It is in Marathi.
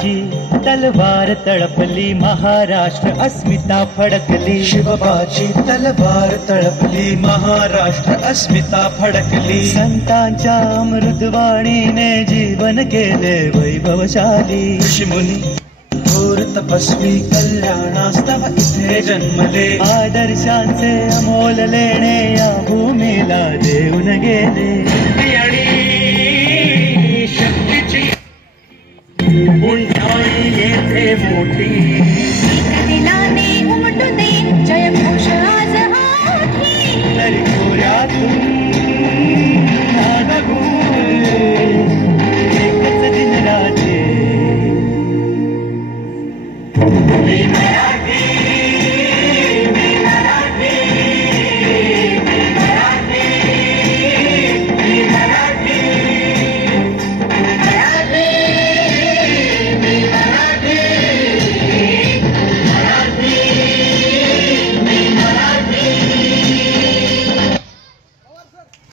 शिवबाची तलवार तळपली, महाराष्ट्र अस्मिता फडकली. शिवबाची तलवार तळपली, महाराष्ट्र अस्मिता फडकली. संतांच्या अमृतवाणीने जीवन केले वैभवशाली. ऋषीमुनी थोर तपस्वी कल्याणास्तव इथे जन्मले. आदर्शांचे अमोल लेणे या भूमीला देऊन गेले. शक्तीची उंचाई येथे मोठी,